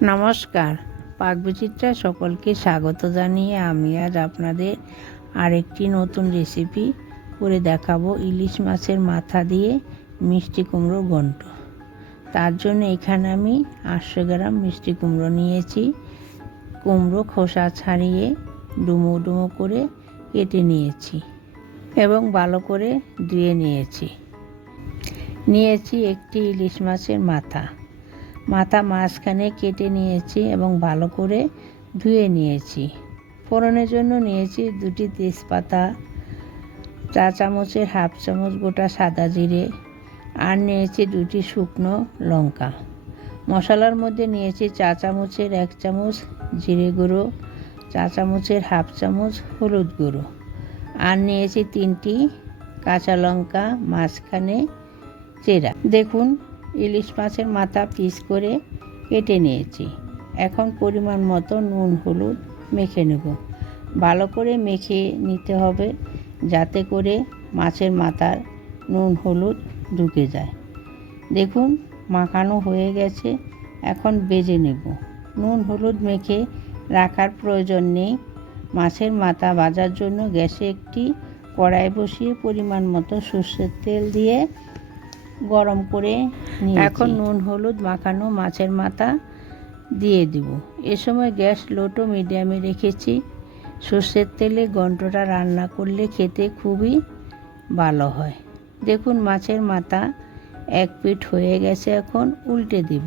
নমস্কার, পাকবিচিত্রায় সকলকে স্বাগত জানিয়ে আমি আজ আপনাদের আরেকটি নতুন রেসিপি করে দেখাবো। ইলিশ মাছের মাথা দিয়ে মিষ্টি কুমড়ো ঘন্ট। তার জন্য এখানে আমি 800 গ্রাম মিষ্টি কুমড়ো নিয়েছি। কুমড়ো খোসা ছাড়িয়ে ডুমো ডুমো করে কেটে নিয়েছি এবং ভালো করে ধুয়ে নিয়েছি একটি ইলিশ মাছের মাথা মাঝখানে কেটে নিয়েছি এবং ভালো করে ধুয়ে নিয়েছি। ফোড়নের জন্য নিয়েছি 2টি তেজপাতা, 1 চামচের 1/2 চামচ গোটা সাদা জিরে, আর নিয়েছি 2টি শুকনো লঙ্কা। মশলার মধ্যে নিয়েছি 4 চামচের 1 চামচ জিরে গুঁড়ো, 4 চামচের 1/2 চামচ হলুদ গুঁড়ো, আর নিয়েছি 3টি কাঁচা লঙ্কা মাঝখানে চেরা। দেখুন, ইলিশ মাছের মাথা পিস করে কেটে নিয়েছি। এখন পরিমাণ মতো নুন হলুদ মেখে নেব। ভালো করে মেখে নিতে হবে যাতে করে মাছের মাথার নুন হলুদ ঢুকে যায়। দেখুন, মাখানো হয়ে গেছে। এখন ভেজে নেব। নুন হলুদ মেখে রাখার প্রয়োজন নেই। মাছের মাথা ভাজার জন্য গ্যাসে একটি কড়াই বসিয়ে পরিমাণ মতো সরষের তেল দিয়ে গরম করে এখন নুন হলুদ মাখানো মাছের মাথা দিয়ে দিব। এ সময় গ্যাস লো টু মিডিয়ামে রেখেছি। সরষের তেলে ঘন্টটা রান্না করলে খেতে খুবই ভালো হয়। দেখুন, মাছের মাথা এক পিঠ হয়ে গেছে। এখন উল্টে দিব।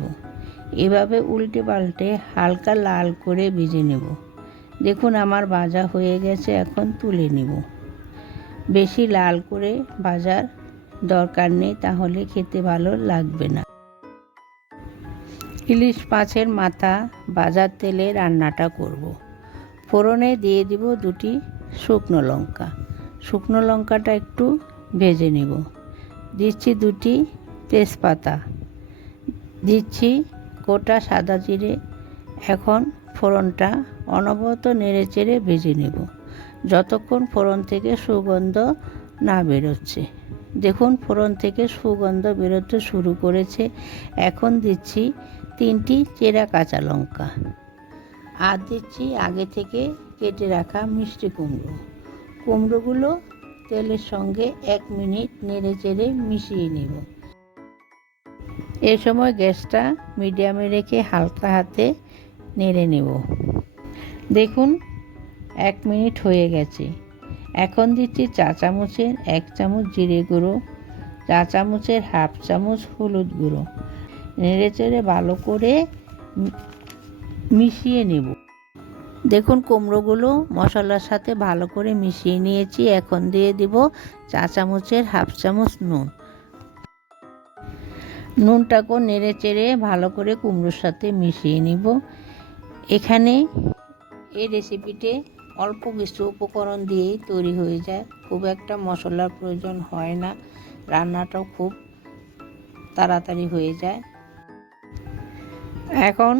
এভাবে উল্টে পাল্টে হালকা লাল করে ভেজে নেব। দেখুন, আমার ভাজা হয়ে গেছে। এখন তুলে নিব। বেশি লাল করে ভাজার দরকার নেই, তাহলে খেতে ভালো লাগবে না। ইলিশ মাছের মাথা ভাজার তেলে রান্নাটা করব। ফোড়নে দিয়ে দিব 2টি শুকনো লঙ্কা। শুকনো লঙ্কাটা একটু ভেজে নেব। দিচ্ছি 2টি তেজপাতা, দিচ্ছি গোটা সাদা জিরে। এখন ফোড়নটা অনবরত নেড়েচেড়ে ভেজে নেব যতক্ষণ ফোড়ন থেকে সুগন্ধ না বেরোচ্ছে। দেখুন, ফোড়ন থেকে সুগন্ধ বেরোতে শুরু করেছে। এখন দিচ্ছি 3টি চেরা কাঁচা লঙ্কা, আর দিচ্ছি আগে থেকে কেটে রাখা মিষ্টি কুমড়োগুলো তেলের সঙ্গে 1 মিনিট নেড়ে চেড়ে মিশিয়ে নেব। এ সময় গ্যাসটা মিডিয়ামে রেখে হালকা হাতে নেড়ে নেব। দেখুন, 1 মিনিট হয়ে গেছে। এখন দিচ্ছি 4 চামচের 1 চামচ জিরে গুঁড়ো, 4 চামচের 1/2 চামচ হলুদ গুঁড়ো। নেড়েচেড়ে ভালো করে মিশিয়ে নেব। দেখুন, কুমড়োগুলো মশলার সাথে ভালো করে মিশিয়ে নিয়েছি। এখন দিয়ে দিব 4 চামচের 1/2 চামচ নুনটাকেও নেড়েচেড়ে ভালো করে কুমড়োর সাথে মিশিয়ে নিব। এখানে এই রেসিপিতে অল্প কিছু উপকরণ দিয়েই তৈরি হয়ে যায়। খুব একটা মশলার প্রয়োজন হয় না। রান্নাটাও খুব তাড়াতাড়ি হয়ে যায়। এখন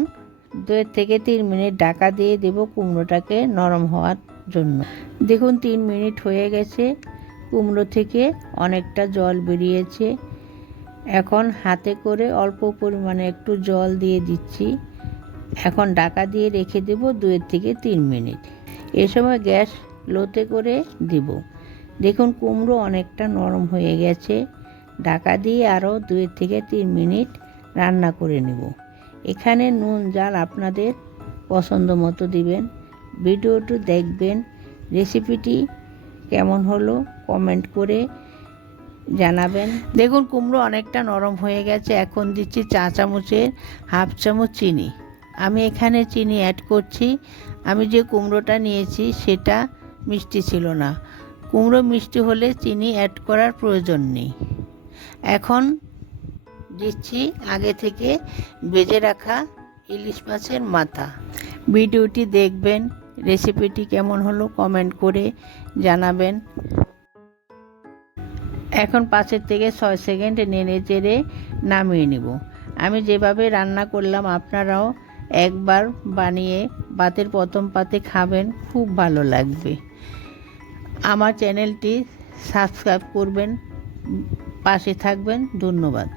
2 থেকে 3 মিনিট ঢাকা দিয়ে দেব কুমড়োটাকে নরম হওয়ার জন্য। দেখুন, 3 মিনিট হয়ে গেছে। কুমড়ো থেকে অনেকটা জল বেরিয়েছে। এখন হাতে করে অল্প পরিমাণে একটু জল দিয়ে দিচ্ছি। এখন ঢাকা দিয়ে রেখে দেব 2 থেকে 3 মিনিট। এ সময় গ্যাস লোতে করে দিব। দেখুন, কুমড়ো অনেকটা নরম হয়ে গেছে। ঢাকা দিয়ে আরও 2 থেকে 3 মিনিট রান্না করে নেব। এখানে নুন ঝাল আপনাদের পছন্দ মতো দিবেন। ভিডিওটি দেখবেন। রেসিপিটি কেমন হলো কমেন্ট করে জানাবেন। দেখুন, কুমড়ো অনেকটা নরম হয়ে গেছে। এখন দিচ্ছি 4 চামচের 1/2 চামচ চিনি। আমি এখানে চিনি অ্যাড করছি। আমি যে কুমড়োটা নিয়েছি সেটা মিষ্টি ছিল না। কুমড়ো মিষ্টি হলে চিনি অ্যাড করার প্রয়োজন নেই। এখন দিচ্ছি আগে থেকে ভেজে রাখা ইলিশ মাছের মাথা। ভিডিওটি দেখবেন। রেসিপিটি কেমন হলো কমেন্ট করে জানাবেন। এখন 5 থেকে 6 সেকেন্ড নেড়ে চেড়ে নামিয়ে নেব। আমি যেভাবে রান্না করলাম আপনারাও একবার বানিয়ে ভাতের প্রথম পাতে খাবেন, খুব ভালো লাগবে। আমার চ্যানেলটি সাবস্ক্রাইব করবেন, পাশে থাকবেন। ধন্যবাদ।